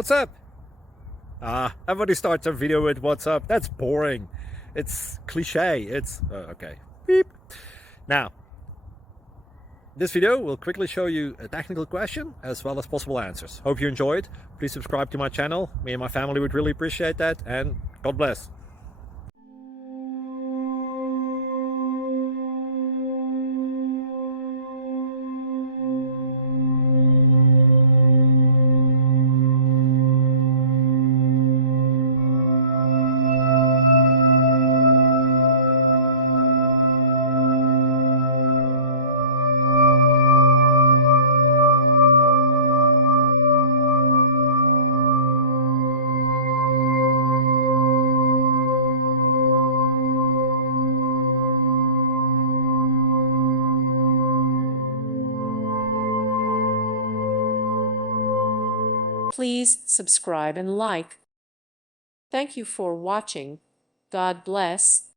What's up? Everybody starts a video with what's up. That's boring. It's cliche. It's okay. Beep. Now, this video will quickly show you a technical question as well as possible answers. Hope you enjoyed. Please subscribe to my channel. Me and my family would really appreciate that, and God bless. Please subscribe and like. Thank you for watching. God bless.